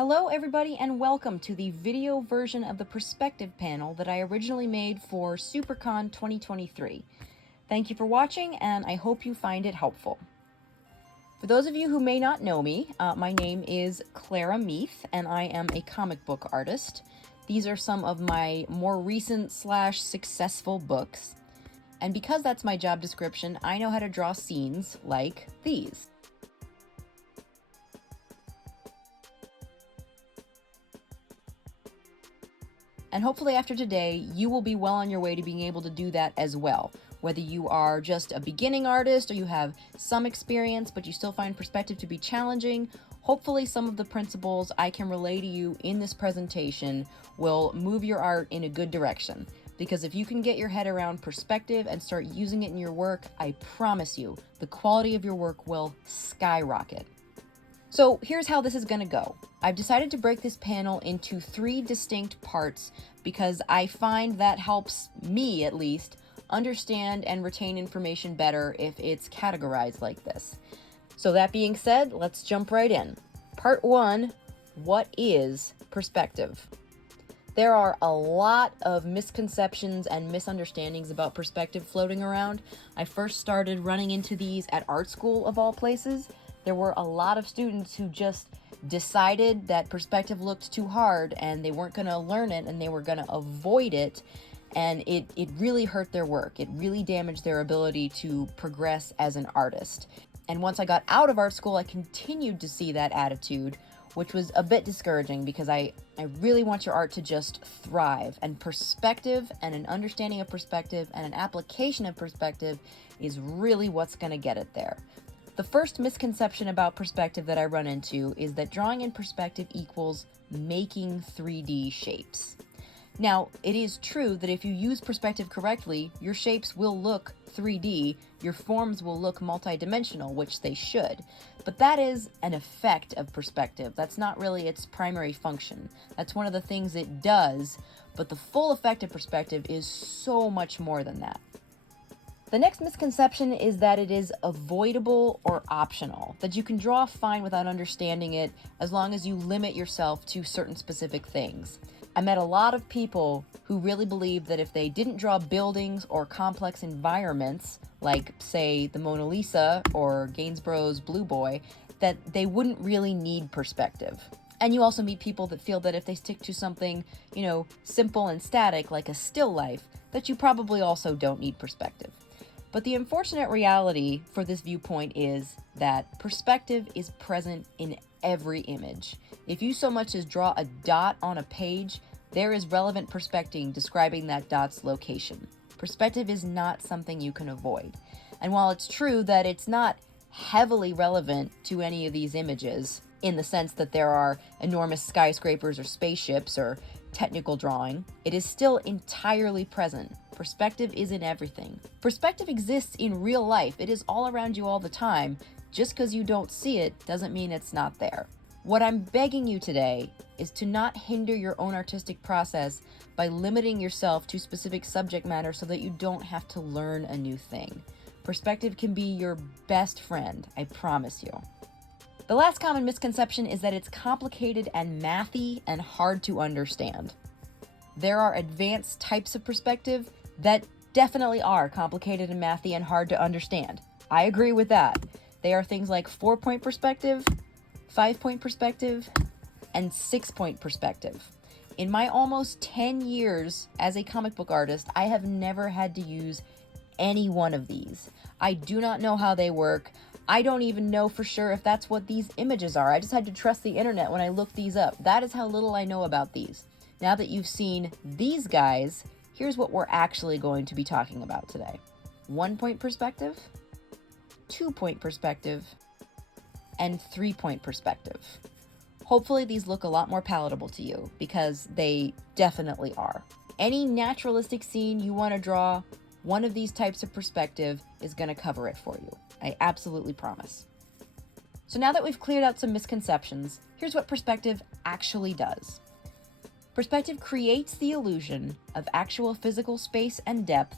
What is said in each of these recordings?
Hello everybody and welcome to the video version of the perspective panel that I originally made for SuperCon 2023. Thank you for watching and I hope you find it helpful. For those of you who may not know me, my name is Clara Meath and I am a comic book artist. These are some of my more recent / successful books. And because that's my job description, I know how to draw scenes like these. And hopefully after today, you will be well on your way to being able to do that as well. Whether you are just a beginning artist or you have some experience, but you still find perspective to be challenging, hopefully some of the principles I can relay to you in this presentation will move your art in a good direction. Because if you can get your head around perspective and start using it in your work, I promise you, the quality of your work will skyrocket. So here's how this is going to go. I've decided to break this panel into 3 distinct parts because I find that helps me, at least, understand and retain information better if it's categorized like this. So that being said, let's jump right in. Part 1, what is perspective? There are a lot of misconceptions and misunderstandings about perspective floating around. I first started running into these at art school of all places. There were a lot of students who just decided that perspective looked too hard and they weren't going to learn it and they were going to avoid it, and it really hurt their work. It really damaged their ability to progress as an artist. And once I got out of art school, I continued to see that attitude, which was a bit discouraging because I really want your art to just thrive. And perspective and an understanding of perspective and an application of perspective is really what's going to get it there. The first misconception about perspective that I run into is that drawing in perspective equals making 3D shapes. Now, it is true that if you use perspective correctly, your shapes will look 3D, your forms will look multidimensional, which they should. But that is an effect of perspective. That's not really its primary function. That's one of the things it does, but the full effect of perspective is so much more than that. The next misconception is that it is avoidable or optional, that you can draw fine without understanding it as long as you limit yourself to certain specific things. I met a lot of people who really believed that if they didn't draw buildings or complex environments, like, say, the Mona Lisa or Gainsborough's Blue Boy, that they wouldn't really need perspective. And you also meet people that feel that if they stick to something, simple and static, like a still life, that you probably also don't need perspective. But the unfortunate reality for this viewpoint is that perspective is present in every image. If you so much as draw a dot on a page, there is relevant perspective describing that dot's location. Perspective is not something you can avoid. And while it's true that it's not heavily relevant to any of these images, in the sense that there are enormous skyscrapers or spaceships or technical drawing, it is still entirely present. Perspective is in everything. Perspective exists in real life. It is all around you all the time. Just because you don't see it doesn't mean it's not there. What I'm begging you today is to not hinder your own artistic process by limiting yourself to specific subject matter so that you don't have to learn a new thing. Perspective can be your best friend, I promise you. The last common misconception is that it's complicated and mathy and hard to understand. There are advanced types of perspective that definitely are complicated and mathy and hard to understand. I agree with that. They are things like 4-point perspective, 5-point perspective, and 6-point perspective. In my almost 10 years as a comic book artist, I have never had to use any one of these. I do not know how they work. I don't even know for sure if that's what these images are. I just had to trust the internet when I looked these up. That is how little I know about these. Now that you've seen these guys, here's what we're actually going to be talking about today. 1-point perspective, 2-point perspective, and 3-point perspective. Hopefully these look a lot more palatable to you because they definitely are. Any naturalistic scene you want to draw, one of these types of perspective is going to cover it for you. I absolutely promise. So now that we've cleared out some misconceptions, here's what perspective actually does. Perspective creates the illusion of actual physical space and depth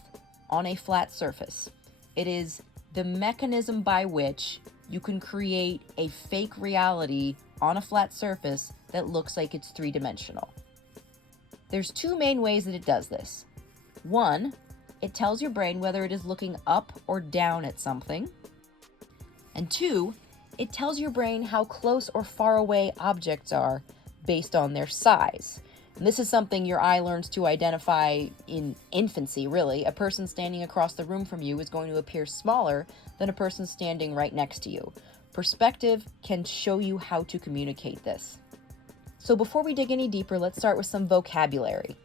on a flat surface. It is the mechanism by which you can create a fake reality on a flat surface that looks like it's three-dimensional. There's two main ways that it does this. One, it tells your brain whether it is looking up or down at something. And two, it tells your brain how close or far away objects are based on their size. And this is something your eye learns to identify in infancy, really. A person standing across the room from you is going to appear smaller than a person standing right next to you. Perspective can show you how to communicate this. So before we dig any deeper, let's start with some vocabulary.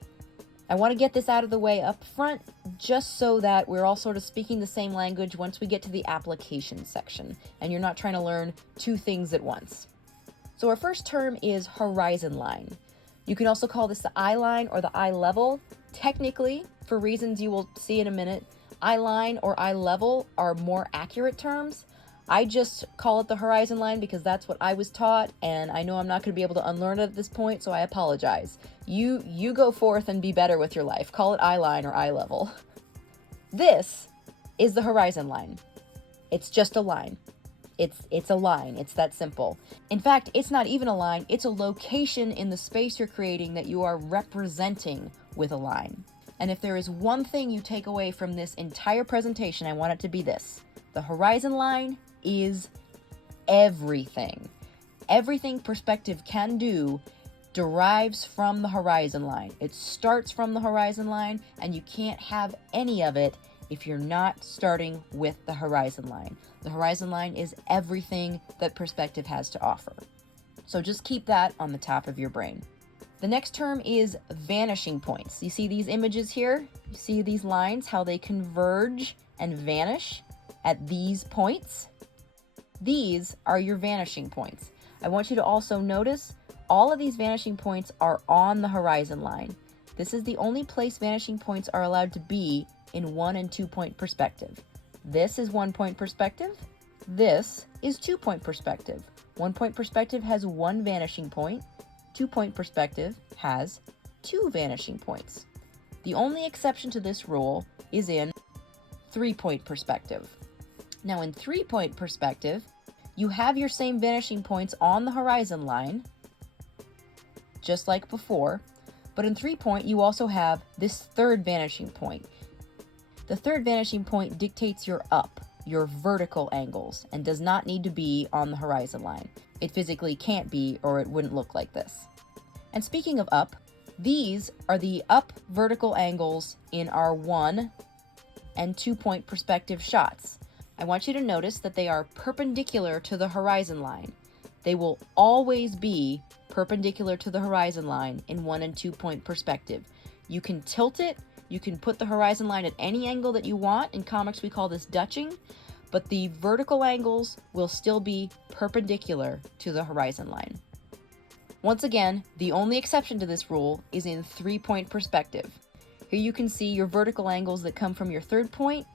I want to get this out of the way up front, just so that we're all sort of speaking the same language once we get to the application section, and you're not trying to learn two things at once. So our first term is horizon line. You can also call this the eye line or the eye level. Technically, for reasons you will see in a minute, eye line or eye level are more accurate terms. I just call it the horizon line because that's what I was taught, and I know I'm not going to be able to unlearn it at this point, so I apologize. You go forth and be better with your life. Call it eye line or eye level. This is the horizon line. It's just a line. It's a line. It's that simple. In fact, it's not even a line. It's a location in the space you're creating that you are representing with a line. And if there is one thing you take away from this entire presentation, I want it to be this. The horizon line is everything. Everything perspective can do derives from the horizon line. It starts from the horizon line, and you can't have any of it if you're not starting with the horizon line. The horizon line is everything that perspective has to offer. So just keep that on the top of your brain. The next term is vanishing points. You see these images here? You see these lines, how they converge and vanish at these points? These are your vanishing points. I want you to also notice all of these vanishing points are on the horizon line. This is the only place vanishing points are allowed to be in 1 and 2 point perspective. This is 1 point perspective. This is 2 point perspective. 1 point perspective has 1 vanishing point. 2 point perspective has 2 vanishing points. The only exception to this rule is in 3 point perspective. Now in 3 point perspective, you have your same vanishing points on the horizon line, just like before, but in 3 point you also have this third vanishing point. The third vanishing point dictates your vertical angles, and does not need to be on the horizon line. It physically can't be, or it wouldn't look like this. And speaking of up, these are the up vertical angles in our 1 and 2 point perspective shots. I want you to notice that they are perpendicular to the horizon line. They will always be perpendicular to the horizon line in 1 and 2 point perspective. You can tilt it, you can put the horizon line at any angle that you want. In comics we call this dutching, but the vertical angles will still be perpendicular to the horizon line. Once again, the only exception to this rule is in 3 point perspective. Here you can see your vertical angles that come from your third point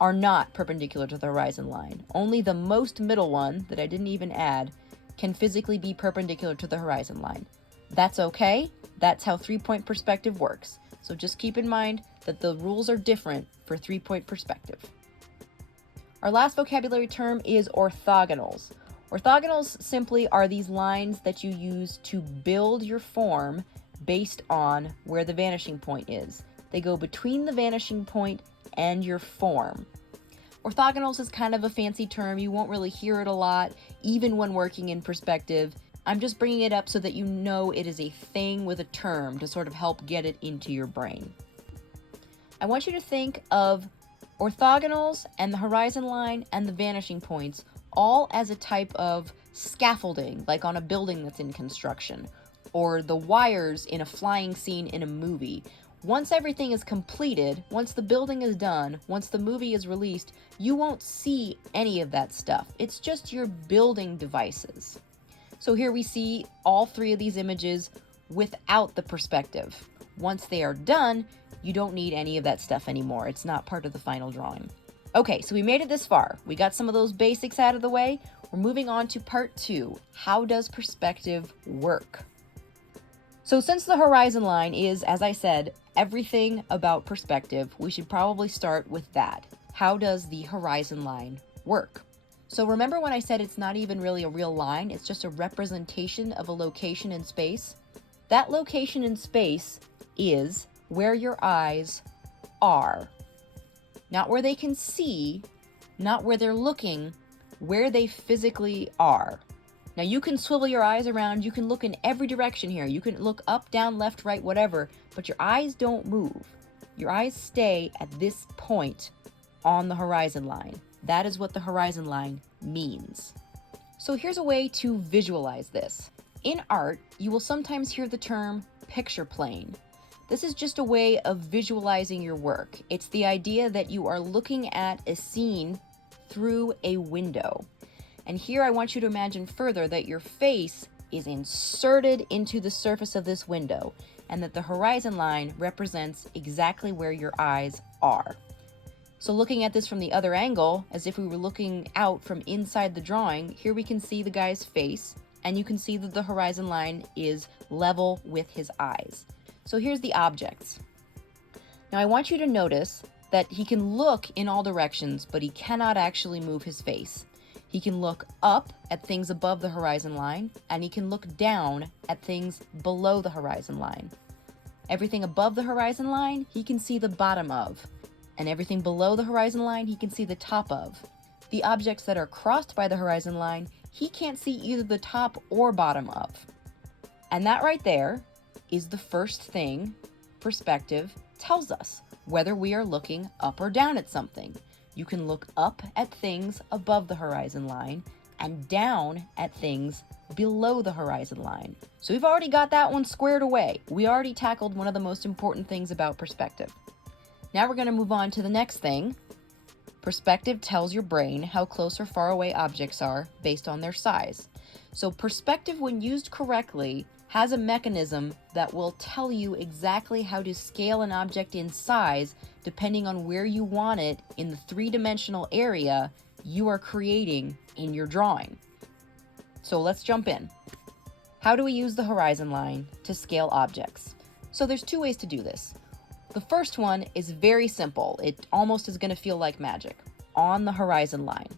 are not perpendicular to the horizon line. Only the most middle one, that I didn't even add, can physically be perpendicular to the horizon line. That's okay. That's how 3 point perspective works. So just keep in mind that the rules are different for 3 point perspective. Our last vocabulary term is orthogonals. Orthogonals simply are these lines that you use to build your form based on where the vanishing point is. They go between the vanishing point and your form. Orthogonals is kind of a fancy term. You won't really hear it a lot, even when working in perspective. I'm just bringing it up so that you know it is a thing with a term to sort of help get it into your brain. I want you to think of orthogonals and the horizon line and the vanishing points all as a type of scaffolding, like on a building that's in construction, or the wires in a flying scene in a movie. Once everything is completed, once the building is done, once the movie is released, you won't see any of that stuff. It's just your building devices. So here we see all 3 of these images without the perspective. Once they are done, you don't need any of that stuff anymore. It's not part of the final drawing. Okay, so we made it this far. We got some of those basics out of the way. We're moving on to part 2. How does perspective work? So since the horizon line is, as I said, everything about perspective, we should probably start with that. How does the horizon line work? So remember when I said it's not even really a real line, it's just a representation of a location in space? That location in space is where your eyes are. Not where they can see, not where they're looking, where they physically are. Now you can swivel your eyes around, you can look in every direction here. You can look up, down, left, right, whatever, but your eyes don't move. Your eyes stay at this point on the horizon line. That is what the horizon line means. So here's a way to visualize this. In art, you will sometimes hear the term picture plane. This is just a way of visualizing your work. It's the idea that you are looking at a scene through a window. And here I want you to imagine further that your face is inserted into the surface of this window, and that the horizon line represents exactly where your eyes are. So looking at this from the other angle, as if we were looking out from inside the drawing, here we can see the guy's face, and you can see that the horizon line is level with his eyes. So here's the objects. Now I want you to notice that he can look in all directions, but he cannot actually move his face. He can look up at things above the horizon line, and he can look down at things below the horizon line. Everything above the horizon line, he can see the bottom of. And everything below the horizon line, he can see the top of. The objects that are crossed by the horizon line, he can't see either the top or bottom of. And that right there is the first thing perspective tells us, whether we are looking up or down at something. You can look up at things above the horizon line and down at things below the horizon line. So we've already got that one squared away. We already tackled one of the most important things about perspective. Now we're going to move on to the next thing. Perspective tells your brain how close or far away objects are based on their size. So perspective, when used correctly, has a mechanism that will tell you exactly how to scale an object in size depending on where you want it in the three-dimensional area you are creating in your drawing. So let's jump in. How do we use the horizon line to scale objects? So there's two ways to do this. The first one is very simple. It almost is going to feel like magic. On the horizon line.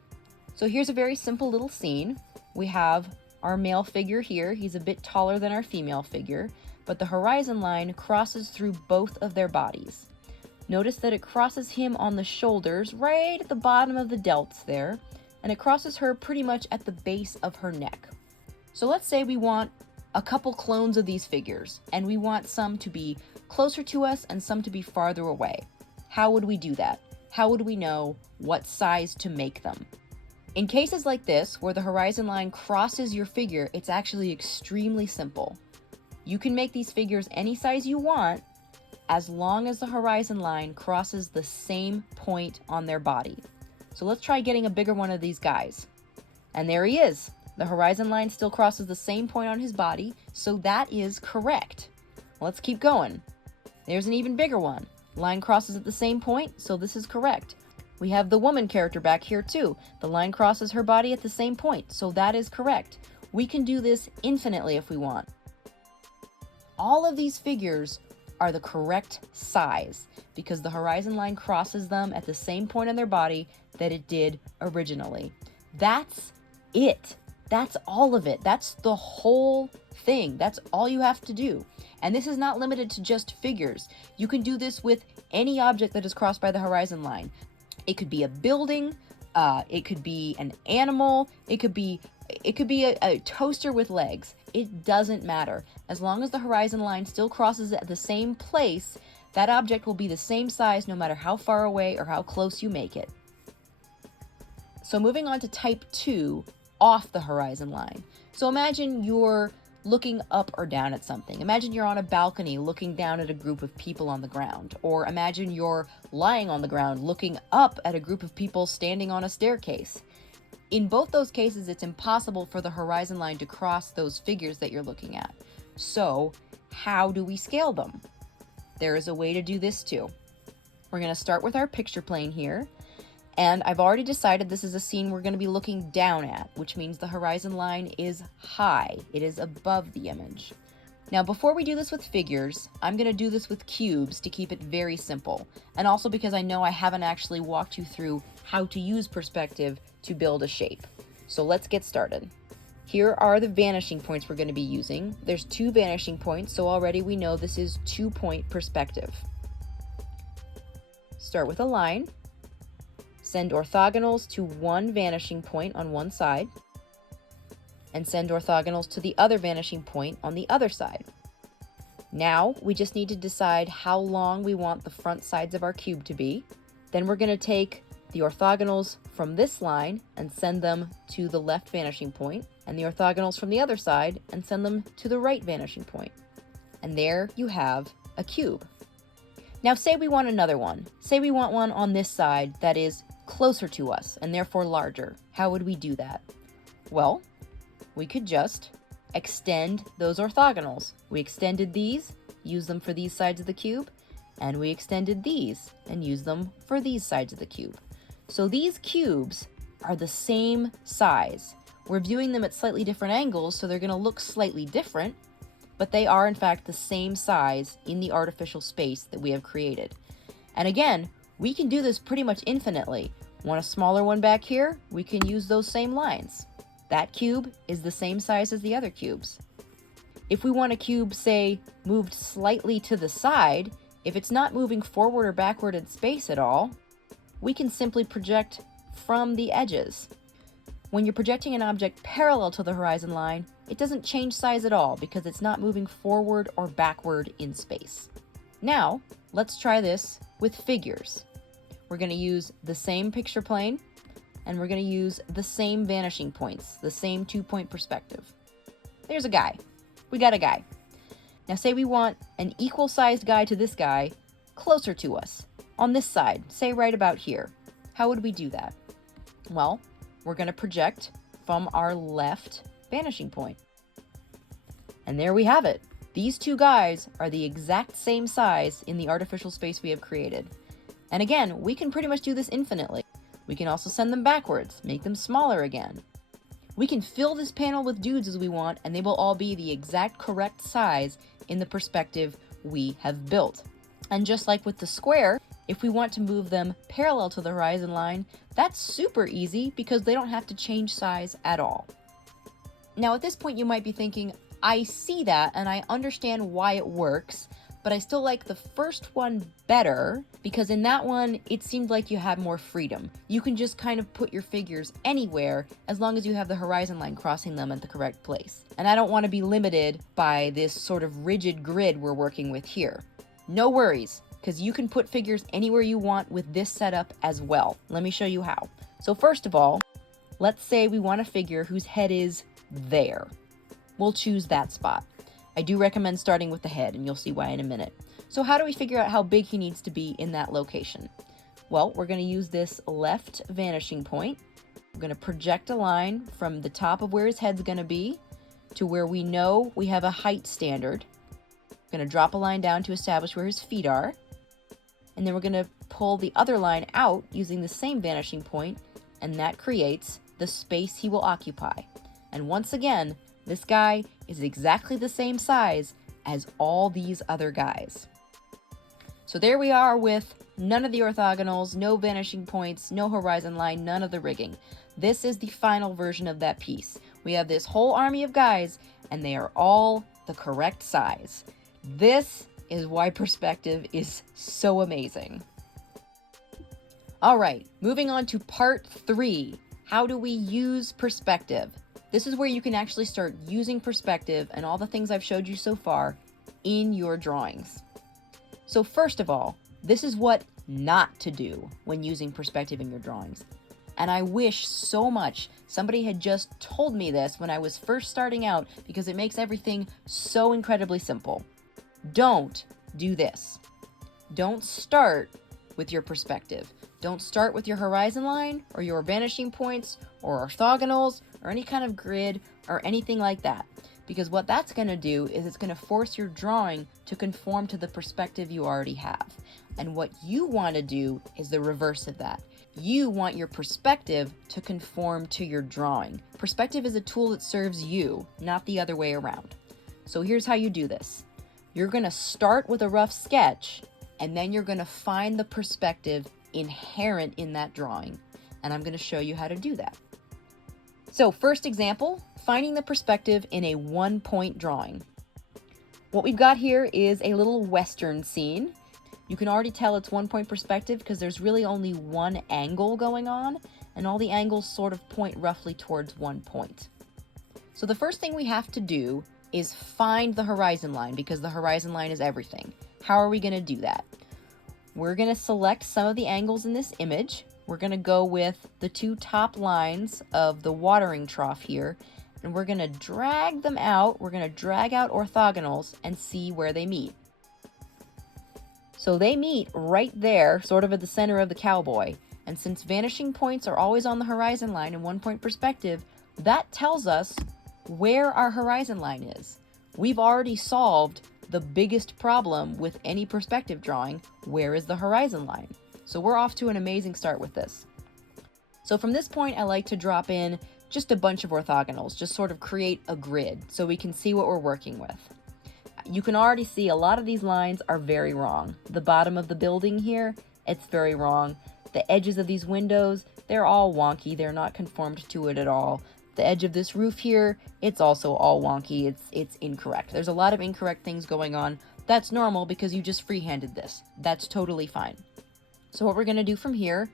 So here's a very simple little scene. We have our male figure here. He's a bit taller than our female figure, but the horizon line crosses through both of their bodies. Notice that it crosses him on the shoulders, right at the bottom of the delts there, and it crosses her pretty much at the base of her neck. So let's say we want a couple clones of these figures, and we want some to be closer to us and some to be farther away. How would we do that? How would we know what size to make them? In cases like this, where the horizon line crosses your figure, it's actually extremely simple. You can make these figures any size you want, as long as the horizon line crosses the same point on their body. So let's try getting a bigger one of these guys. And there he is. The horizon line still crosses the same point on his body, so that is correct. Let's keep going. There's an even bigger one. Line crosses at the same point, so this is correct. We have the woman character back here too. The line crosses her body at the same point, so that is correct. We can do this infinitely if we want. All of these figures are the correct size because the horizon line crosses them at the same point on their body that it did originally. That's it. That's all of it. That's the whole thing. That's all you have to do. And this is not limited to just figures. You can do this with any object that is crossed by the horizon line. It could be a building, it could be an animal, it could be a toaster with legs. It doesn't matter. As long as the horizon line still crosses at the same place, that object will be the same size no matter how far away or how close you make it. So moving on to type 2, off the horizon line. So imagine you're looking up or down at something. Imagine you're on a balcony looking down at a group of people on the ground. Or imagine you're lying on the ground looking up at a group of people standing on a staircase. In both those cases, it's impossible for the horizon line to cross those figures that you're looking at. So how do we scale them? There is a way to do this too. We're going to start with our picture plane here. And I've already decided this is a scene we're going to be looking down at, which means the horizon line is high. It is above the image. Now, before we do this with figures, I'm going to do this with cubes to keep it very simple, and also because I know I haven't actually walked you through how to use perspective to build a shape. So let's get started. Here are the vanishing points we're going to be using. There's 2 vanishing points, so already we know this is 2-point perspective. Start with a line, send orthogonals to one vanishing point on one side, and send orthogonals to the other vanishing point on the other side. Now we just need to decide how long we want the front sides of our cube to be. Then we're going to take the orthogonals from this line and send them to the left vanishing point, and the orthogonals from the other side and send them to the right vanishing point. And there you have a cube. Now say we want another one. Say we want one on this side that is closer to us and therefore larger. How would we do that? Well, we could just extend those orthogonals. We extended these, use them for these sides of the cube, and we extended these and use them for these sides of the cube. So these cubes are the same size. We're viewing them at slightly different angles, so they're going to look slightly different, but they are in fact the same size in the artificial space that we have created. And again, we can do this pretty much infinitely. Want a smaller one back here? We can use those same lines. That cube is the same size as the other cubes. If we want a cube, say, moved slightly to the side, if it's not moving forward or backward in space at all, we can simply project from the edges. When you're projecting an object parallel to the horizon line, it doesn't change size at all because it's not moving forward or backward in space. Now, let's try this with figures. We're going to use the same picture plane, and we're going to use the same vanishing points, the same 2-point perspective. There's a guy. We got a guy. Now say we want an equal-sized guy to this guy closer to us, on this side, say right about here. How would we do that? Well, we're going to project from our left vanishing point. And there we have it. These 2 guys are the exact same size in the artificial space we have created. And again, we can pretty much do this infinitely. We can also send them backwards, make them smaller again. We can fill this panel with dudes as we want, and they will all be the exact correct size in the perspective we have built. And just like with the square, if we want to move them parallel to the horizon line, that's super easy because they don't have to change size at all. Now at this point you might be thinking, I see that and I understand why it works, but I still like the first one better because in that one, it seemed like you had more freedom. You can just kind of put your figures anywhere as long as you have the horizon line crossing them at the correct place. And I don't want to be limited by this sort of rigid grid we're working with here. No worries, because you can put figures anywhere you want with this setup as well. Let me show you how. So first of all, let's say we want a figure whose head is there. We'll choose that spot. I do recommend starting with the head, and you'll see why in a minute. So how do we figure out how big he needs to be in that location? Well, we're going to use this left vanishing point. We're going to project a line from the top of where his head's going to be to where we know we have a height standard. We're going to drop a line down to establish where his feet are. And then we're going to pull the other line out using the same vanishing point, and that creates the space he will occupy. And once again, this guy is exactly the same size as all these other guys. So there we are with none of the orthogonals, no vanishing points, no horizon line, none of the rigging. This is the final version of that piece. We have this whole army of guys, and they are all the correct size. This is why perspective is so amazing. All right, moving on to part 3. How do we use perspective? This is where you can actually start using perspective and all the things I've showed you so far in your drawings. So first of all, this is what not to do when using perspective in your drawings. And I wish so much somebody had just told me this when I was first starting out because it makes everything so incredibly simple. Don't do this. Don't start with your perspective. Don't start with your horizon line or your vanishing points or orthogonals or any kind of grid or anything like that. Because what that's going to do is it's going to force your drawing to conform to the perspective you already have. And what you want to do is the reverse of that. You want your perspective to conform to your drawing. Perspective is a tool that serves you, not the other way around. So here's how you do this. You're going to start with a rough sketch, and then you're going to find the perspective inherent in that drawing. And I'm going to show you how to do that. So first example, finding the perspective in a 1-point drawing. What we've got here is a little Western scene. You can already tell it's 1-point perspective because there's really only one angle going on, and all the angles sort of point roughly towards 1 point. So the first thing we have to do is find the horizon line, because the horizon line is everything. How are we going to do that? We're going to select some of the angles in this image. We're going to go with the 2 top lines of the watering trough here, and we're going to drag them out. We're going to drag out orthogonals and see where they meet. So they meet right there, sort of at the center of the cowboy. And since vanishing points are always on the horizon line in 1-point perspective, that tells us where our horizon line is. We've already solved the biggest problem with any perspective drawing. Where is the horizon line? So we're off to an amazing start with this. So from this point, I like to drop in just a bunch of orthogonals, just sort of create a grid so we can see what we're working with. You can already see a lot of these lines are very wrong. The bottom of the building here, it's very wrong. The edges of these windows, they're all wonky. They're not conformed to it at all. The edge of this roof here, it's also all wonky. It's incorrect. There's a lot of incorrect things going on. That's normal because you just freehanded this. That's totally fine. So what we're going to do from here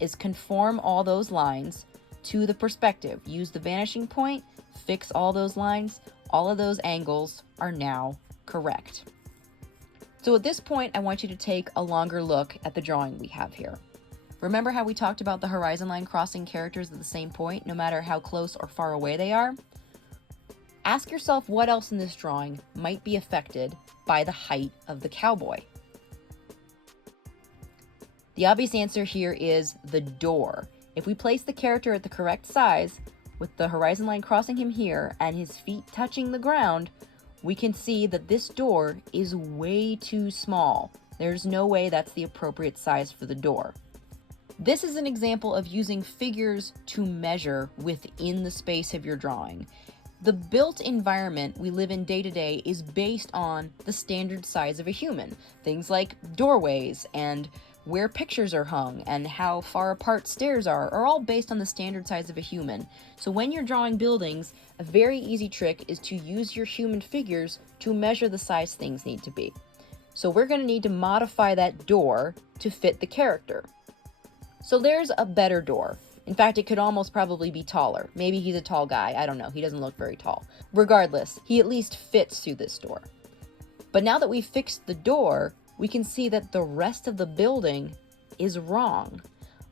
is conform all those lines to the perspective. Use the vanishing point, fix all those lines. All of those angles are now correct. So at this point, I want you to take a longer look at the drawing we have here. Remember how we talked about the horizon line crossing characters at the same point, no matter how close or far away they are? Ask yourself what else in this drawing might be affected by the height of the cowboy. The obvious answer here is the door. If we place the character at the correct size, with the horizon line crossing him here and his feet touching the ground, we can see that this door is way too small. There's no way that's the appropriate size for the door. This is an example of using figures to measure within the space of your drawing. The built environment we live in day to day is based on the standard size of a human. Things like doorways and where pictures are hung and how far apart stairs are all based on the standard size of a human. So when you're drawing buildings, a very easy trick is to use your human figures to measure the size things need to be. So we're going to need to modify that door to fit the character. So there's a better door. In fact, it could almost probably be taller. Maybe he's a tall guy. I don't know. He doesn't look very tall. Regardless, he at least fits through this door. But now that we've fixed the door, we can see that the rest of the building is wrong.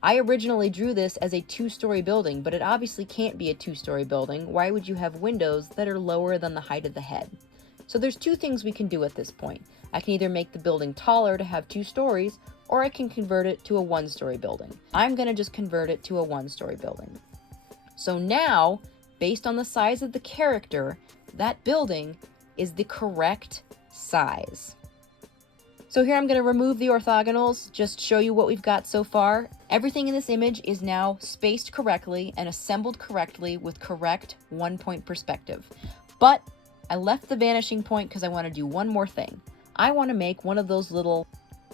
I originally drew this as a 2-story building, but it obviously can't be a 2-story building. Why would you have windows that are lower than the height of the head? So there's 2 things we can do at this point. I can either make the building taller to have 2 stories, or I can convert it to a 1-story building. I'm going to just convert it to a 1-story building. So now, based on the size of the character, that building is the correct size. So here I'm going to remove the orthogonals, just show you what we've got so far. Everything in this image is now spaced correctly and assembled correctly with correct 1-point perspective. But I left the vanishing point because I want to do one more thing. I want to make one of those little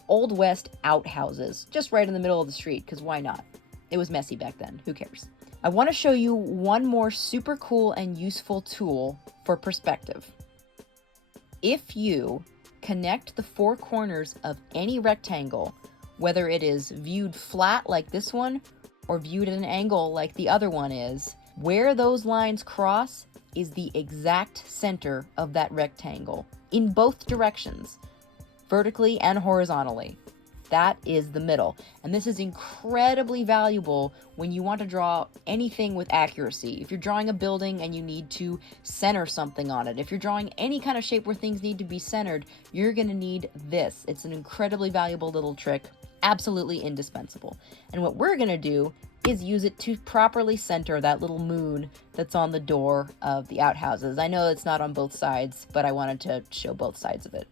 Old West outhouses, just right in the middle of the street, because why not? It was messy back then, who cares? I want to show you one more super cool and useful tool for perspective. If you connect the 4 corners of any rectangle, whether it is viewed flat like this one, or viewed at an angle like the other one is, where those lines cross is the exact center of that rectangle, in both directions, vertically and horizontally. That is the middle. And this is incredibly valuable when you want to draw anything with accuracy. If you're drawing a building and you need to center something on it, if you're drawing any kind of shape where things need to be centered, you're going to need this. It's an incredibly valuable little trick, absolutely indispensable. And what we're going to do is use it to properly center that little moon that's on the door of the outhouses. I know it's not on both sides, but I wanted to show both sides of it.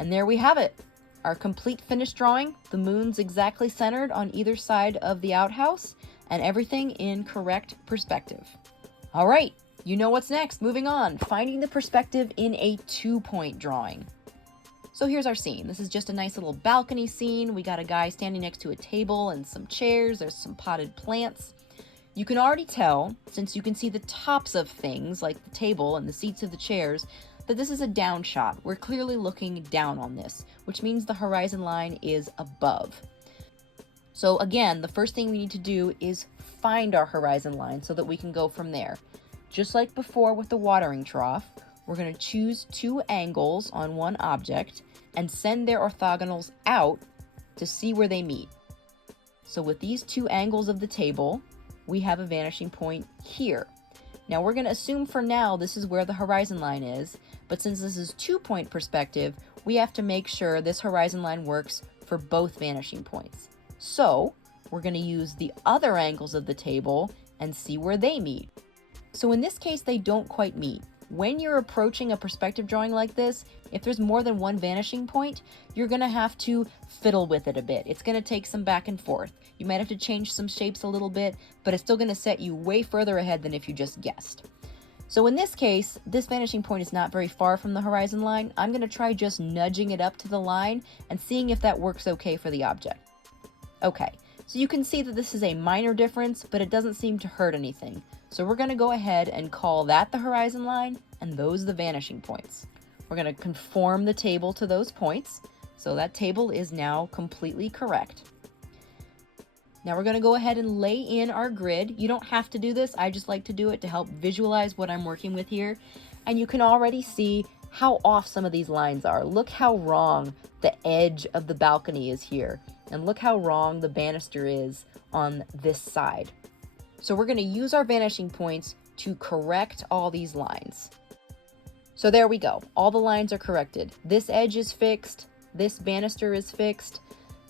And there we have it. Our complete finished drawing, the moon's exactly centered on either side of the outhouse, and everything in correct perspective. All right, You know what's next. Moving on, finding the perspective in a 2-point drawing. So here's our scene. This is just a nice little balcony scene. We got a guy standing next to a table and some chairs. There's some potted plants. You can already tell, since you can see the tops of things like the table and the seats of the chairs, that this is a down shot. We're clearly looking down on this, which means the horizon line is above. So again, the first thing we need to do is find our horizon line so that we can go from there. Just like before with the watering trough, we're going to choose 2 angles on one object and send their orthogonals out to see where they meet. So with these 2 angles of the table, we have a vanishing point here. Now we're going to assume for now this is where the horizon line is, but since this is 2-point perspective, we have to make sure this horizon line works for both vanishing points. So we're going to use the other angles of the table and see where they meet. So in this case, they don't quite meet. When you're approaching a perspective drawing like this, if there's more than one vanishing point, you're going to have to fiddle with it a bit. It's going to take some back and forth. You might have to change some shapes a little bit, but it's still going to set you way further ahead than if you just guessed. So in this case, this vanishing point is not very far from the horizon line. I'm going to try just nudging it up to the line and seeing if that works okay for the object. Okay, so you can see that this is a minor difference, but it doesn't seem to hurt anything. So we're going to go ahead and call that the horizon line and those the vanishing points. We're going to conform the table to those points. So that table is now completely correct. Now we're going to go ahead and lay in our grid. You don't have to do this. I just like to do it to help visualize what I'm working with here. And you can already see how off some of these lines are. Look how wrong the edge of the balcony is here. And look how wrong the banister is on this side. So we're going to use our vanishing points to correct all these lines. So there we go. All the lines are corrected. This edge is fixed. This banister is fixed.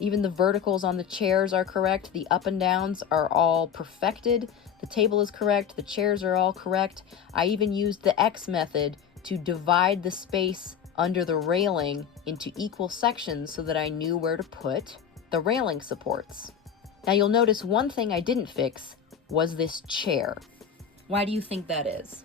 Even the verticals on the chairs are correct. The up and downs are all perfected. The table is correct. The chairs are all correct. I even used the X method to divide the space under the railing into equal sections so that I knew where to put the railing supports. Now you'll notice one thing I didn't fix was this chair. Why do you think that is?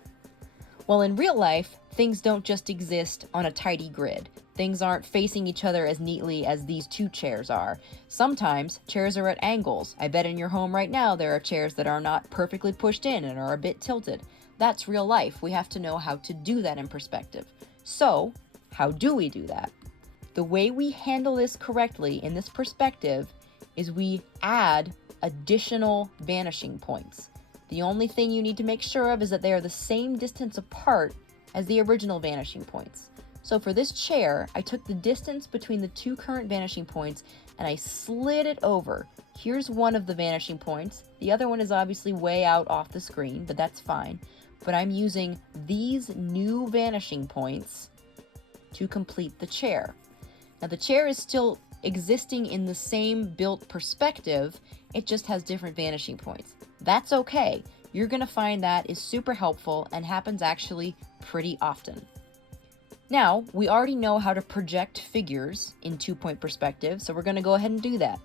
Well, in real life, things don't just exist on a tidy grid. Things aren't facing each other as neatly as these 2 chairs are. Sometimes chairs are at angles. I bet in your home right now there are chairs that are not perfectly pushed in and are a bit tilted. That's real life. We have to know how to do that in perspective. So, how do we do that? The way we handle this correctly in this perspective is we add additional vanishing points. The only thing you need to make sure of is that they are the same distance apart as the original vanishing points. So for this chair, I took the distance between the 2 current vanishing points and I slid it over. Here's one of the vanishing points. The other one is obviously way out off the screen, but that's fine. But I'm using these new vanishing points to complete the chair. Now the chair is still existing in the same built perspective, it just has different vanishing points. That's okay. You're going to find that is super helpful and happens actually pretty often. Now, we already know how to project figures in 2-point perspective, so we're going to go ahead and do that.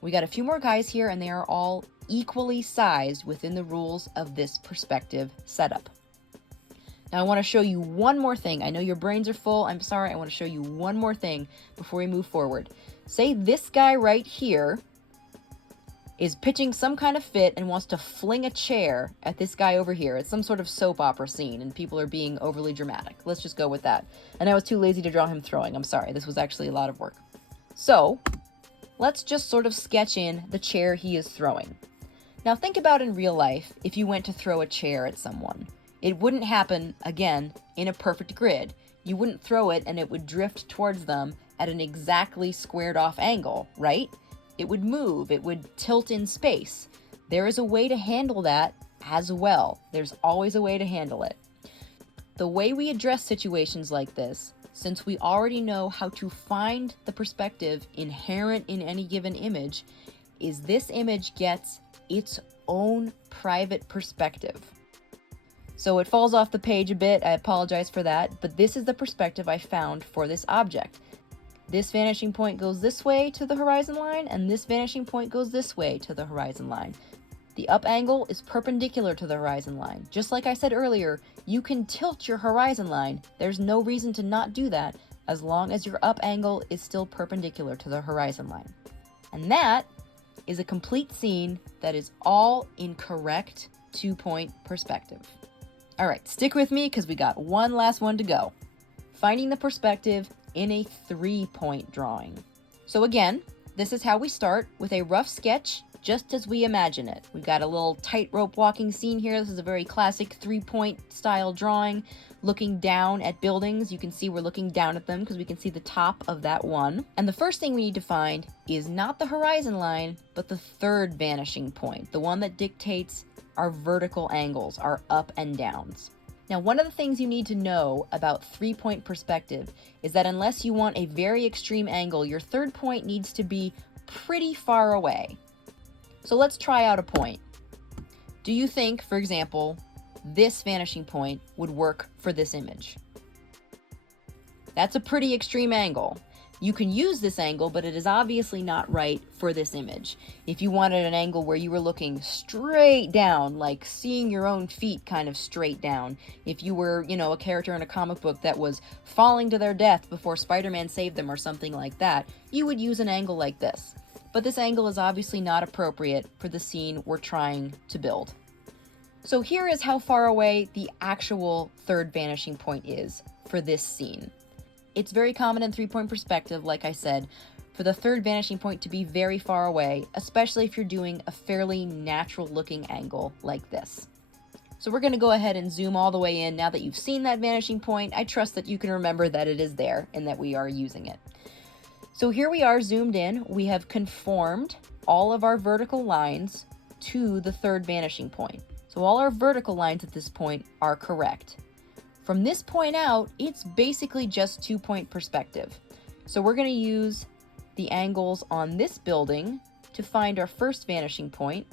We got a few more guys here and they are all equally sized within the rules of this perspective setup. Now I want to show you one more thing. I know your brains are full. I'm sorry. I want to show you one more thing before we move forward. Say this guy right here is pitching some kind of fit and wants to fling a chair at this guy over here. It's some sort of soap opera scene and people are being overly dramatic. Let's just go with that. And I was too lazy to draw him throwing. I'm sorry. This was actually a lot of work. So let's just sort of sketch in the chair he is throwing. Now think about in real life if you went to throw a chair at someone. It wouldn't happen, again, in a perfect grid. You wouldn't throw it and it would drift towards them at an exactly squared off angle, right? It would move, it would tilt in space. There is a way to handle that as well. There's always a way to handle it. The way we address situations like this, since we already know how to find the perspective inherent in any given image, is this image gets its own private perspective. So it falls off the page a bit, I apologize for that, but this is the perspective I found for this object. This vanishing point goes this way to the horizon line, and this vanishing point goes this way to the horizon line. The up angle is perpendicular to the horizon line. Just like I said earlier, you can tilt your horizon line. There's no reason to not do that as long as your up angle is still perpendicular to the horizon line. And that is a complete scene that is all in correct 2-point perspective. All right, stick with me because we got one last one to go. Finding the perspective in a 3-point drawing. So again, this is how we start, with a rough sketch just as we imagine it. We've got a little tightrope walking scene here. This is a very classic 3-point style drawing, looking down at buildings. You can see we're looking down at them because we can see the top of that one. And the first thing we need to find is not the horizon line, but the third vanishing point, the one that dictates our vertical angles, our up and downs. Now, one of the things you need to know about 3-point perspective is that unless you want a very extreme angle, your third point needs to be pretty far away. So let's try out a point. Do you think, for example, this vanishing point would work for this image? That's a pretty extreme angle. You can use this angle, but it is obviously not right for this image. If you wanted an angle where you were looking straight down, like seeing your own feet kind of straight down, if you were, a character in a comic book that was falling to their death before Spider-Man saved them or something like that, you would use an angle like this. But this angle is obviously not appropriate for the scene we're trying to build. So here is how far away the actual third vanishing point is for this scene. It's very common in 3-point perspective, like I said, for the third vanishing point to be very far away, especially if you're doing a fairly natural looking angle like this. So we're going to go ahead and zoom all the way in. Now that you've seen that vanishing point, I trust that you can remember that it is there and that we are using it. So here we are zoomed in. We have conformed all of our vertical lines to the third vanishing point. So all our vertical lines at this point are correct. From this point out, it's basically just 2-point perspective. So we're going to use the angles on this building to find our first vanishing point.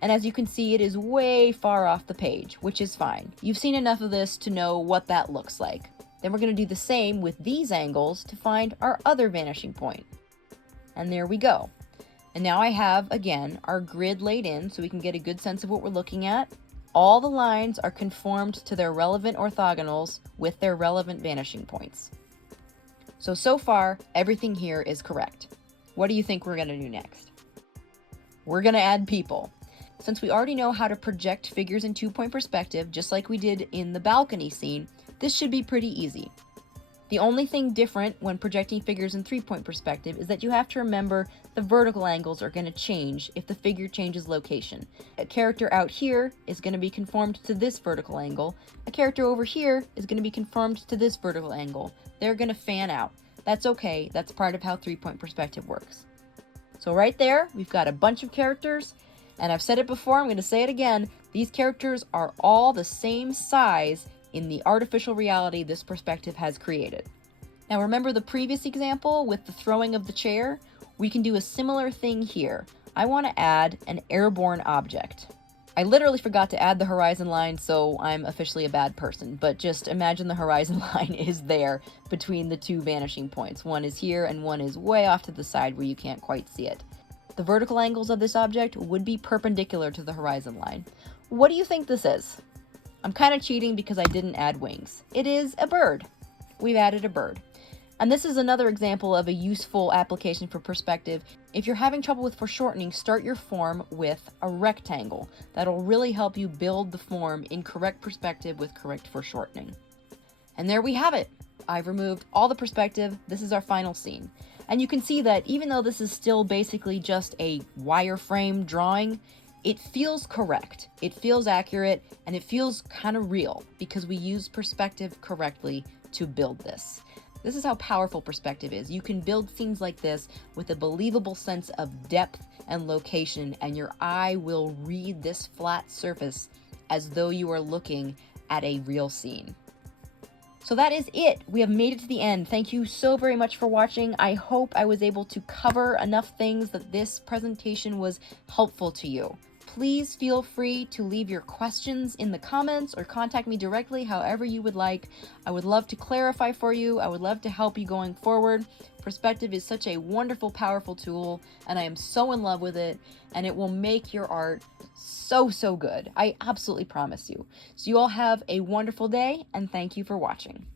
And as you can see, it is way far off the page, which is fine. You've seen enough of this to know what that looks like. Then we're going to do the same with these angles to find our other vanishing point. And there we go. And now I have, again, our grid laid in so we can get a good sense of what we're looking at. All the lines are conformed to their relevant orthogonals with their relevant vanishing points. So far, everything here is correct. What do you think we're going to do next? We're going to add people. Since we already know how to project figures in 2-point perspective, just like we did in the balcony scene, this should be pretty easy. The only thing different when projecting figures in 3-point perspective is that you have to remember the vertical angles are going to change if the figure changes location. A character out here is going to be conformed to this vertical angle. A character over here is going to be conformed to this vertical angle. They're going to fan out. That's okay. That's part of how 3-point perspective works. So right there, we've got a bunch of characters, and I've said it before, I'm going to say it again. These characters are all the same size in the artificial reality this perspective has created. Now remember the previous example with the throwing of the chair? We can do a similar thing here. I want to add an airborne object. I literally forgot to add the horizon line, so I'm officially a bad person, but just imagine the horizon line is there between the two vanishing points. One is here and one is way off to the side where you can't quite see it. The vertical angles of this object would be perpendicular to the horizon line. What do you think this is? I'm kind of cheating because I didn't add wings. It is a bird. We've added a bird. And this is another example of a useful application for perspective. If you're having trouble with foreshortening, start your form with a rectangle. That'll really help you build the form in correct perspective with correct foreshortening. And there we have it. I've removed all the perspective. This is our final scene. And you can see that even though this is still basically just a wireframe drawing, it feels correct, it feels accurate, and it feels kind of real because we use perspective correctly to build this. This is how powerful perspective is. You can build scenes like this with a believable sense of depth and location, and your eye will read this flat surface as though you are looking at a real scene. So that is it. We have made it to the end. Thank you so very much for watching. I hope I was able to cover enough things that this presentation was helpful to you. Please feel free to leave your questions in the comments or contact me directly, however you would like. I would love to clarify for you. I would love to help you going forward. Perspective is such a wonderful, powerful tool, and I am so in love with it, and it will make your art so, so good. I absolutely promise you. So you all have a wonderful day, and thank you for watching.